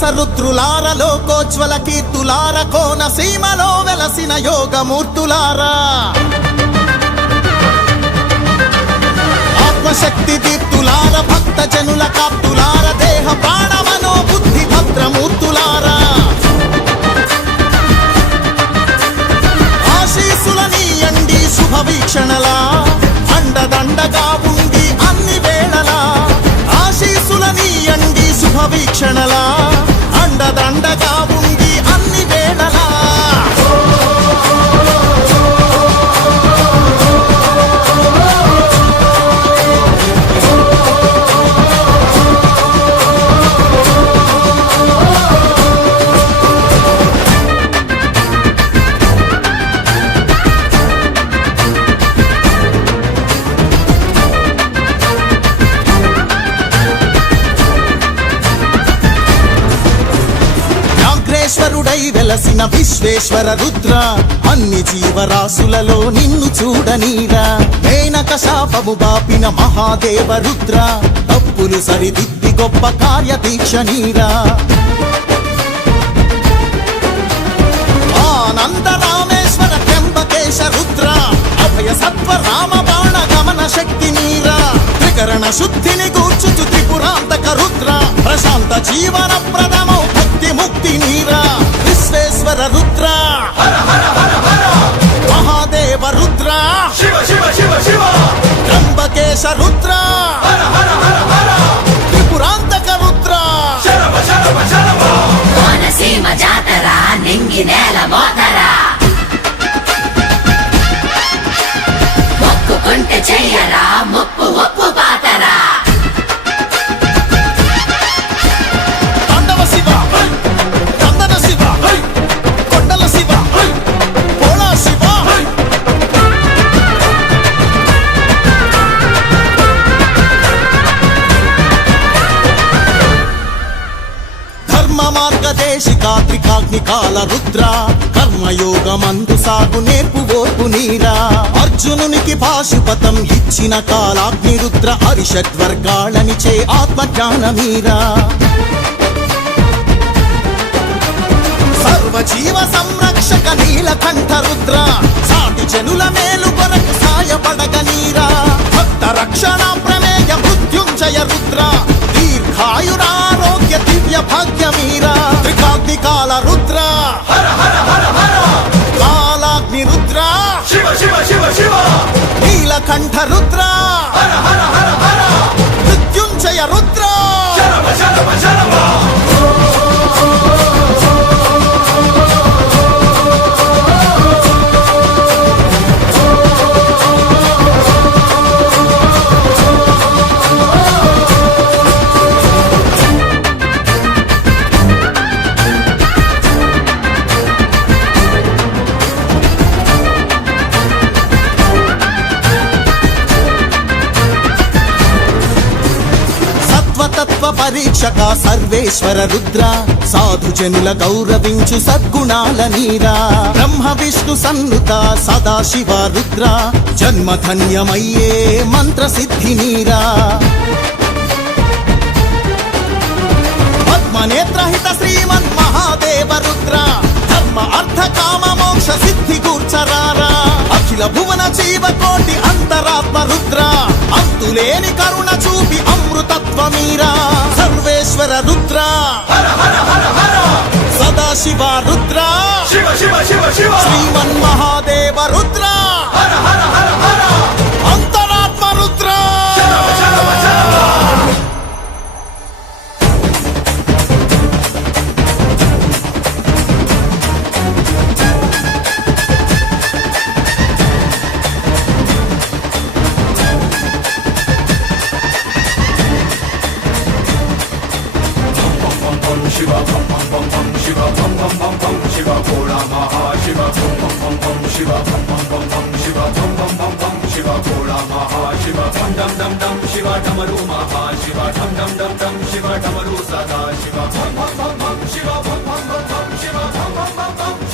మానస రుద్రులార లోకోజ్వల కీర్తులార కోన సీమలో వెలసిన యోగమూర్తులారా ఆత్మశక్తి దీప్తులార భక్త జనుల కాప్తులార దేహ ప్రాణమనో బుద్ధి భద్రమూర్తులారా ఆశీసులనీయండి శుభవీక్షణలా అండదండగా ఉండి అన్ని వేళలా ఆశీసులనీయండి శుభవీక్షణలా అండదండగా ఉండి అన్ని వేళలా ఈశ్వరుడై వెలసిన విశ్వేశ్వర రుద్ర అన్ని జీవరాశులలో నిన్ను చూడనీరా మేనక శాపము బాపిన మహాదేవ రుద్ర తప్పులు సరిదిద్ది గొప్ప కార్యదీక్ష నీరా ఆనంద రామేశ్వర త్ర్యంబకేశ రుద్ర అభయ సత్వ రామ బాణ గమన శక్తి నీరా త్రికరణ శుద్ధిని గూర్చుచు త్రిపురాంతక రుద్ర ప్రశాంత జీవన ప్రదమౌ భక్తి ముక్తి నీరా విశ్వేశ్వర రుద్ర మహాదేవ రుద్ర త్ర్యంబకేశ రుద్ర త్రిపురాంతక రుద్ర కోనసీమ జాతర నింగి నేల మోతర మొక్కుకుంటే చెయ్యరా ముప్పు ఒప్పు పాతరా తాండవ శివ చందన శివ కొండల శివ పోలా శివ ధర్మ మార్గదేశికా త్రికాగ్నికాల రుద్ర కర్మయోగమందు సాగు నేర్పు ఓర్పు నీరా అర్జునునికి పాశుపతం ఇచ్చిన కాలాగ్ని రుద్ర హరిషడ్వర్గాళనిచే ఆత్మజ్ఞానమీరా సర్వజీవ సంరక్షక నీలకంఠ రుద్ర సాటి జనుల మేలు కొరకు సాయపడగ నీరా భక్త రక్షణ ప్రమేయ మృత్యుంజయ రుద్ర దీర్ఘాయురారోగ్య దివ్య భాగ్యమీరా త్రికాగ్నికాల రుద్ర కాలాగ్ని రుద్ర నీలకంఠ రుద్ర మృత్యుంజయ రుద్ర తత్వ పరీక్షక సర్వేశ్వర రుద్ర సాధు జనుల గౌరవించు సద్గుణాల నీరా బ్రహ్మ విష్ణు సన్నుత సదాశివ రుద్ర జన్మధన్యమయ్యే మంత్ర సిద్ధి నీరా పద్మనేత్రహిత శ్రీమన్ మహాదేవ రుద్ర ధర్మ అర్థ కామ మోక్ష సిద్ధి కూర్చరారా అఖిల భువన జీవకోటి అంతరాత్మ రుద్ర అంతులేని కరుణ చూపి అమృతత్వమీరా సర్వేశ్వర రుద్ర సదాశివ రుద్ర శ్రీమన్ మహాదేవ రుద్ర అంతరాత్మ Rudra Shiva, bum bum bum bum, Shiva, bum bum bum bum, Shiva, Bhola Maha Shiva, bum bum bum bum, Shiva, bum bum bum bum, Shiva, bum bum bum bum, Shiva, Bhola Maha Shiva, dum dum dum dum, Shiva, Damaru Maha Shiva, dum dum dum dum, Shiva, Damaru Sada Shiva, bum bum bum bum, Shiva, bum bum bum bum, Shiva, bum bum bum bum.